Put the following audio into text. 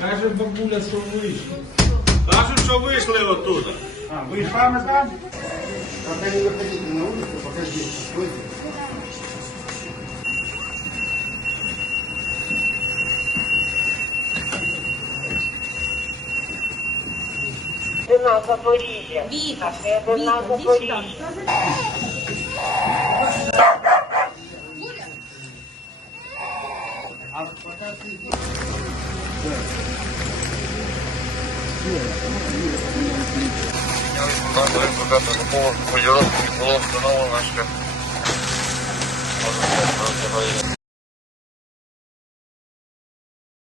Каже бабуля, що вийшло. Кажуть, що вийшли оттуда. А, ви з вами там? Пока не выходите на улицу, пока Вина Запоріжжя. Віка, Віка, Запоріжжя. А пока ты Надо викликати допомогу, поділити було встановлено, що може бути